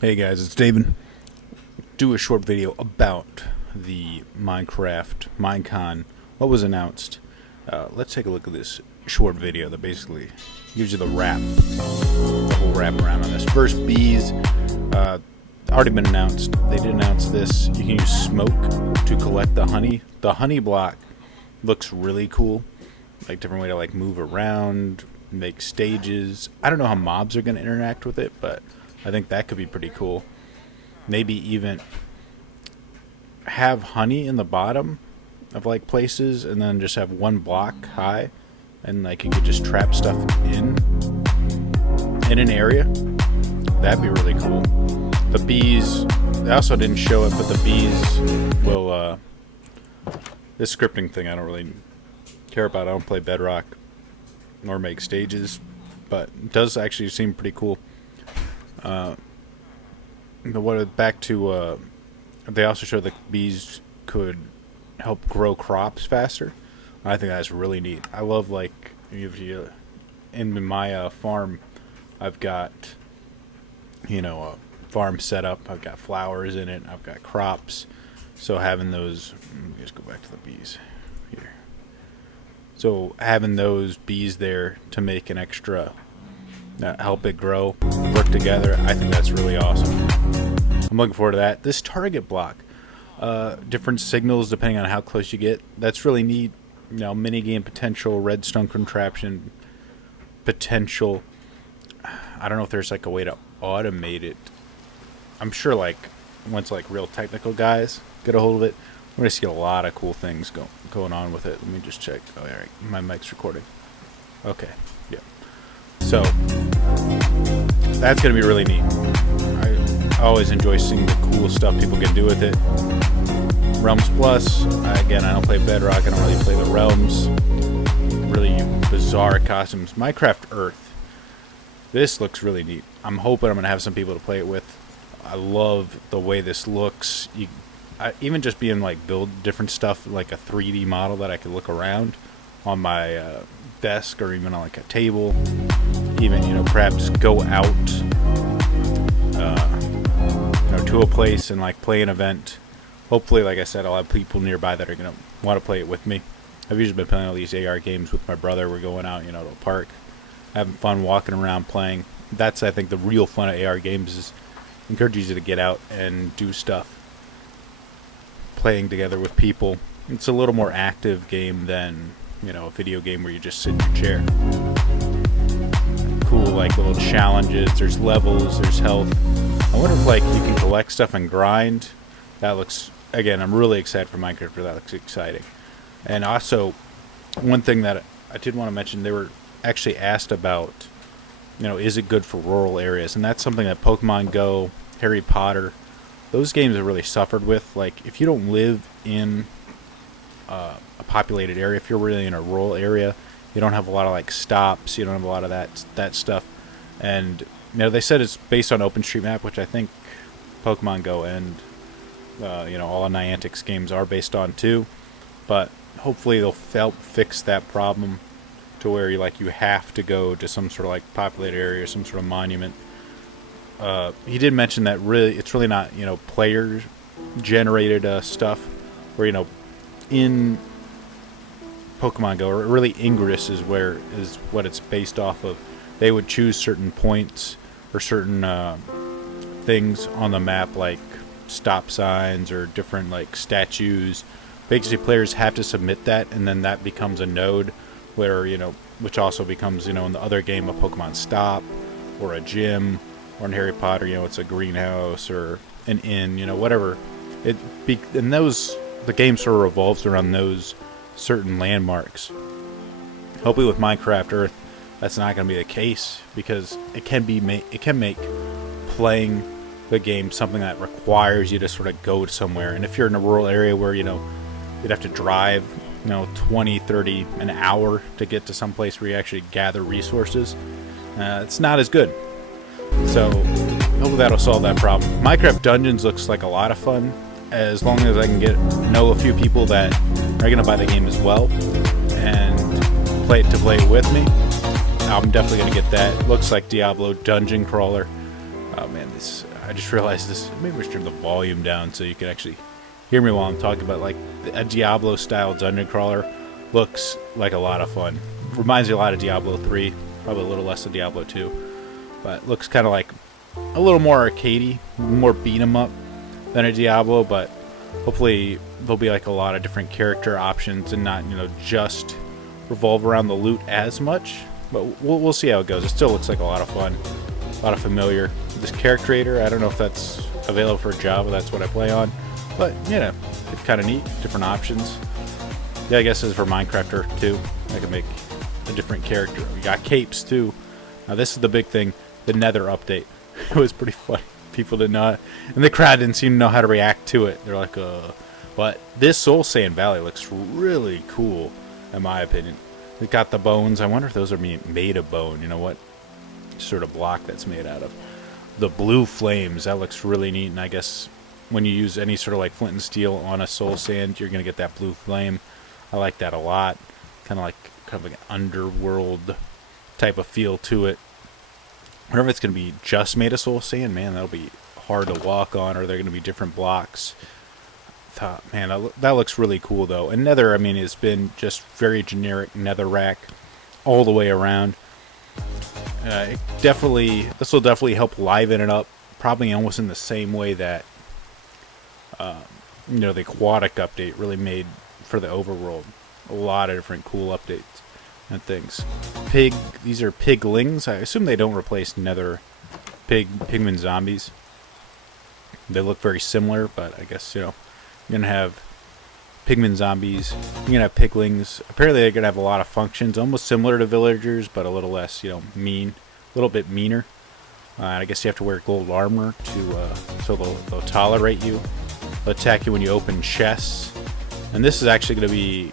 Hey guys, it's David. Do a short video about the Minecraft Minecon, what was announced. Let's take a look at this short video that basically gives you the whole wrap around on this. First, bees, already been announced. They did announce this. You can use smoke to collect the honey. The honey block looks really cool. Like different way to like move around, make stages. I don't know how mobs are going to interact with it, but I think that could be pretty cool. Maybe even have honey in the bottom of like places and then just have one block high and like you could just trap stuff in an area. That'd be really cool. The bees, they also didn't show it, but the bees will this scripting thing I don't really care about. I don't play Bedrock nor make stages, but it does actually seem pretty cool. Back to they also showed that bees could help grow crops faster. I think that's really neat. I love like in my farm, I've got a farm set up. I've got flowers in it. I've got crops. So having those, let me just go back to the bees here. So having those bees there to make an extra. Help it grow, work together. I think that's really awesome. I'm looking forward to that. This target block, different signals depending on how close you get. That's really neat. Mini game potential, redstone contraption potential. I don't know if there's like a way to automate it. I'm sure like once like real technical guys get a hold of it, we're gonna see a lot of cool things going on with it. Let me just check. Oh, yeah, right. My mic's recording. Okay. Yeah. So that's going to be really neat. I always enjoy seeing the cool stuff people can do with it. Realms Plus, again, I don't play Bedrock. I don't really play the Realms. Really bizarre costumes. Minecraft Earth. This looks really neat. I'm hoping I'm going to have some people to play it with. I love the way this looks. Even just being like build different stuff, like a 3D model that I could look around on my desk or even on like a table. Even perhaps go out to a place and like play an event. Hopefully, like I said, I'll have people nearby that are gonna want to play it with me. I've usually been playing all these AR games with my brother. We're going out to a park, having fun, walking around, playing. That's, I think, the real fun of AR games is encourages you to get out and do stuff, playing together with people. It's a little more active game than a video game where you just sit in your chair. Cool like little challenges, there's levels, there's health. I wonder if like you can collect stuff and grind. That looks, again, I'm really excited for Minecraft. That looks exciting. And also one thing that I did want to mention, they were actually asked about is it good for rural areas, and that's something that Pokemon Go, Harry Potter, those games have really suffered with. Like if you don't live in a populated area, if you're really in a rural area, you don't have a lot of like stops, you don't have a lot of that stuff. And they said it's based on OpenStreetMap, which I think Pokemon Go and all of Niantic's games are based on too. But hopefully they'll help fix that problem to where you have to go to some sort of like populated area or some sort of monument. He did mention that it's really not player generated stuff where in Pokemon Go, or really Ingress is what it's based off of. They would choose certain points or certain things on the map, like stop signs or different like statues. Basically, players have to submit that, and then that becomes a node where which also becomes in the other game a Pokemon Stop or a gym, or in Harry Potter it's a greenhouse or an inn, whatever. And the game sort of revolves around those certain landmarks. Hopefully with Minecraft Earth that's not going to be the case, because it can make playing the game something that requires you to sort of go somewhere. And if you're in a rural area where you'd have to drive 20, 30 an hour to get to some place where you actually gather resources, it's not as good. So hopefully that'll solve that problem. Minecraft Dungeons looks like a lot of fun, as long as I can know a few people that are going to buy the game as well and play it with me. I'm definitely going to get that. Looks like Diablo Dungeon Crawler. Oh man, I just realized this. Maybe we should turn the volume down so you can actually hear me while I'm talking about, like, a Diablo-style dungeon crawler. Looks like a lot of fun. Reminds me a lot of Diablo 3, probably a little less than Diablo 2. But looks kind of like a little more arcadey, more beat 'em up than a Diablo, but hopefully there'll be like a lot of different character options and not, just revolve around the loot as much. But we'll see how it goes. It still looks like a lot of fun, a lot of familiar. This character creator, I don't know if that's available for Java. That's what I play on, but it's kind of neat. Different options. Yeah, I guess it's for Minecrafter too. I can make a different character. We got capes too. Now this is the big thing: the Nether update. It was pretty funny. People did not, and the crowd didn't seem to know how to react to it. They're like, But this Soul Sand Valley looks really cool, in my opinion. It got the bones. I wonder if those are made of bone. You know what sort of block that's made out of? The blue flames. That looks really neat. And I guess when you use any sort of like flint and steel on a soul sand, you're gonna get that blue flame. I like that a lot. Kind of like an underworld type of feel to it. I wonder if it's gonna be just made of soul sand. Man, that'll be hard to walk on. Or they're gonna be different blocks. Man, that looks really cool though. And Nether, I mean, has been just very generic netherrack all the way around. This will definitely help liven it up, probably almost in the same way that the aquatic update really made for the overworld. A lot of different cool updates and things. These are piglings. I assume they don't replace nether pigman zombies. They look very similar, but I guess you're gonna have pigman zombies. You're gonna have piglings. Apparently, they're gonna have a lot of functions, almost similar to villagers, but a little less, mean, a little bit meaner. I guess you have to wear gold armor to so they'll tolerate you. They'll attack you when you open chests. And this is actually gonna be.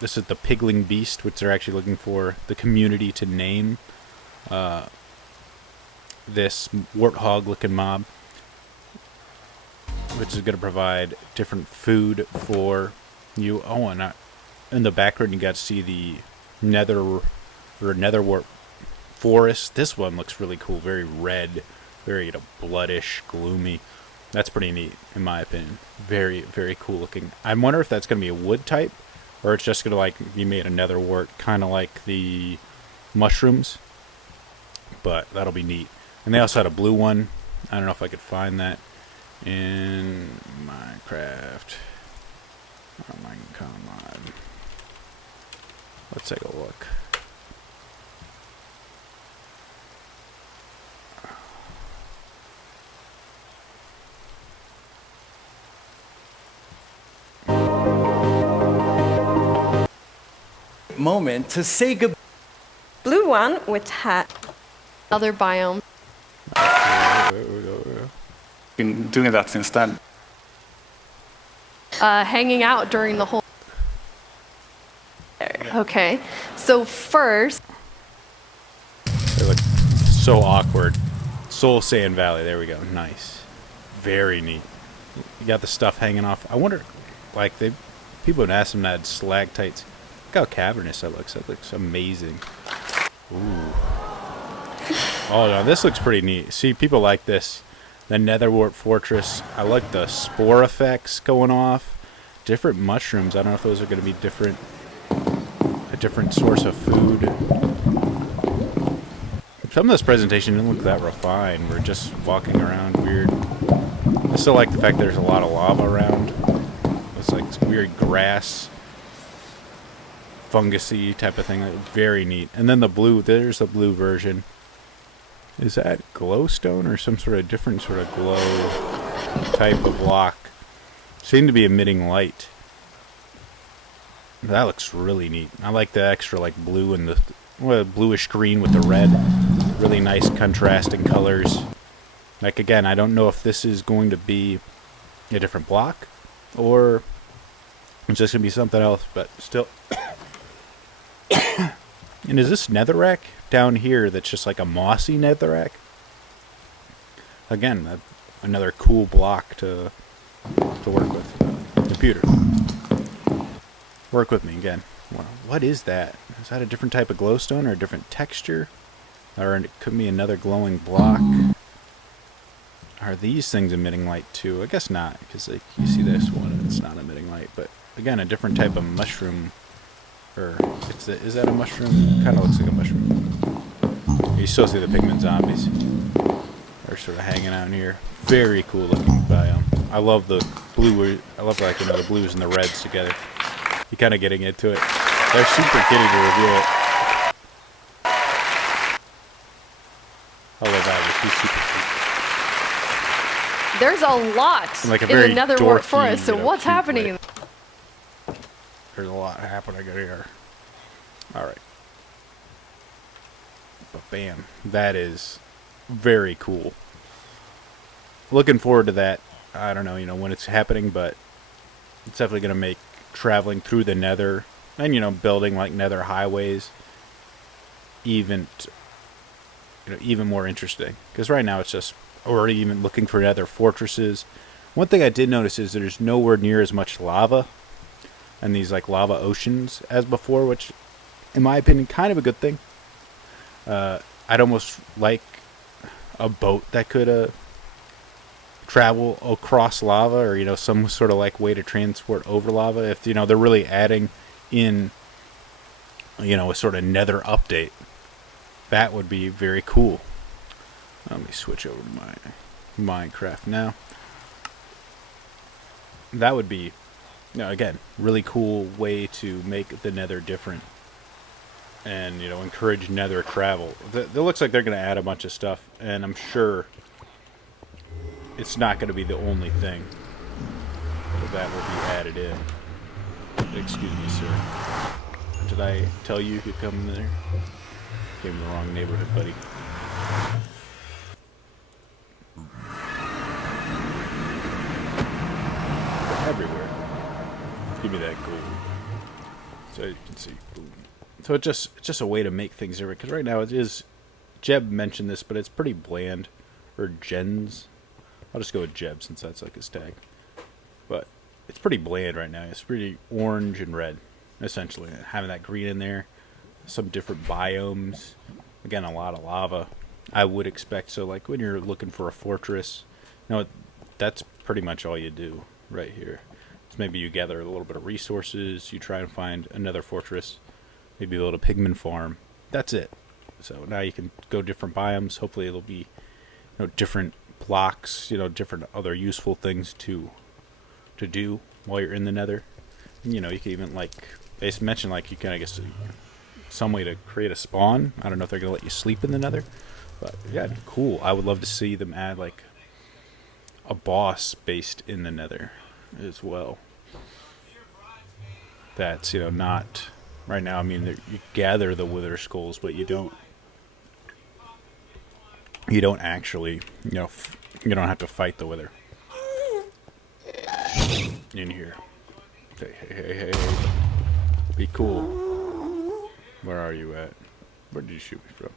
This is the pigling beast, which they're actually looking for the community to name. This warthog-looking mob, which is going to provide different food for you. Oh, and in the background you got to see the netherwort forest. This one looks really cool, very red, very bloodish, gloomy. That's pretty neat, in my opinion. Very, very cool looking. I wonder if that's going to be a wood type, or it's just going to be made of netherwort, kind of like the mushrooms. But that'll be neat. And they also had a blue one. I don't know if I could find that in Minecraft. Minecon mod. Let's take a look. Moment to say goodbye. Blue one with hat. Other biome. Been doing that since then. Hanging out during the whole. Okay, so first. They look so awkward. Soul Sand Valley. There we go. Nice. Very neat. You got the stuff hanging off. I wonder, people would ask them to add stalactites. Look how cavernous that looks. That looks amazing. Ooh. Oh no, this looks pretty neat. See, people like this. The Netherwart Fortress. I like the spore effects going off. Different mushrooms. I don't know if those are going to be a different source of food. Some of this presentation didn't look that refined. We're just walking around weird. I still like the fact there's a lot of lava around. It's like weird grass, fungusy type of thing. Very neat. And then the blue. There's the blue version. Is that glowstone or some sort of different sort of glow type of block? Seem to be emitting light. That looks really neat. I like the extra blue and the bluish green with the red. Really nice contrasting colors. Again, I don't know if this is going to be a different block or it's just going to be something else, but still. And is this netherrack down here that's just like a mossy netherrack? Again, another cool block to work with. Computer, work with me again. What is that? Is that a different type of glowstone or a different texture? Or it could be another glowing block. Are these things emitting light too? I guess not, because like you see this one, and it's not emitting light. But again, a different type of mushroom. Or is that a mushroom? Kind of looks like a mushroom. You still see the pigment zombies. They're sort of hanging out in here. Very cool looking biome. I love the blue. I love like the blues and the reds together. You're kind of getting into it. They're super kitty to reveal it. I love that. He's super cute. There's a lot Like a in very the netherward dorky, forest. So what's cute happening? way. There's a lot happening here. All right. But bam, that is very cool. Looking forward to that. I don't know, when it's happening, but it's definitely going to make traveling through the nether and, building like nether highways even more interesting. Because right now it's just, or even looking for nether fortresses. One thing I did notice is there's nowhere near as much lava and these like lava oceans as before, which in my opinion kind of a good thing. I'd almost like a boat that could travel across lava, or some sort of like way to transport over lava. If they're really adding in a sort of nether update, that would be very cool. Let me switch over to my Minecraft now. That would be again really cool way to make the nether different and encourage nether travel. It looks like they're going to add a bunch of stuff, and I'm sure it's not going to be the only thing that will be added in. Excuse me, sir. Did I tell you could come in there? Came in the wrong neighborhood, buddy. Everywhere. Give me that gold. So you can see, boom. So it's just a way to make things different. Because right now it is, Jeb mentioned this, but it's pretty bland. Or Jens. I'll just go with Jeb since that's like his tag. But it's pretty bland right now. It's pretty orange and red, essentially. Having that green in there. Some different biomes. Again, a lot of lava. I would expect. So like when you're looking for a fortress, that's pretty much all you do right here. So maybe you gather a little bit of resources. You try and find another fortress. Maybe build a pigman farm. That's it. So now you can go different biomes. Hopefully it'll be different blocks, different other useful things to do while you're in the nether. And, you can even they mentioned you can, I guess, some way to create a spawn. I don't know if they're gonna let you sleep in the nether, but yeah, cool. I would love to see them add like a boss based in the nether as well. That's not right now. I mean, you gather the wither skulls, but you don't actually you don't have to fight the wither in here. Hey, be cool. Where are you at? Where did you shoot me from?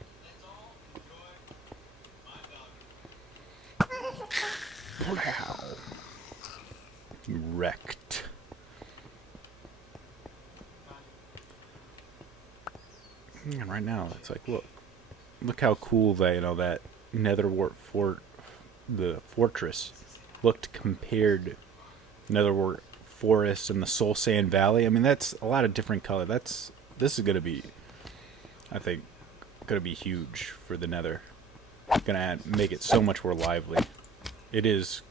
Wow. Wrecked. And right now, it's like, look how cool that netherwort the fortress looked compared netherwort forest and the Soul Sand Valley. I mean, that's a lot of different color. This is gonna be, I think, gonna be huge for the nether. Gonna make it so much more lively. It is,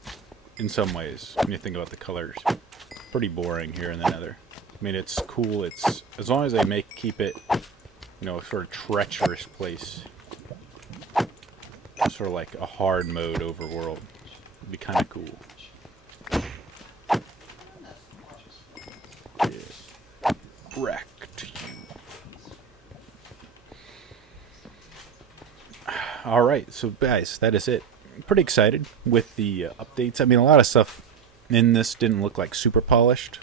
in some ways, when you think about the colors, pretty boring here in the nether. I mean, it's cool. It's as long as they keep it, a sort of treacherous place, sort of like a hard mode overworld. It'd be kind of cool. Yeah. Wrecked you. All right, so guys, that is it. I'm pretty excited with the updates. I mean, a lot of stuff in this didn't look like super polished.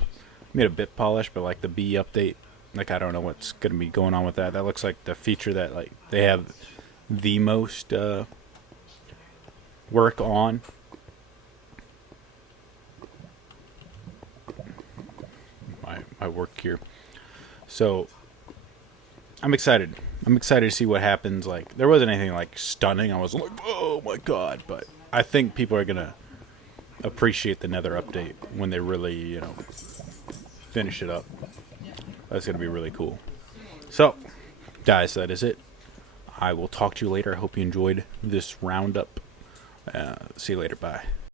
Made a bit polished, but like the bee update, like I don't know what's gonna be going on with that. That looks like the feature that like they have the most work on. My work here. So I'm excited. I'm excited to see what happens. Like, there wasn't anything like stunning. I was like, oh my god, but I think people are gonna appreciate the Nether update when they really, finish it up. That's gonna be really cool. So, guys, that is it. I will talk to you later. I hope you enjoyed this roundup. See you later. Bye.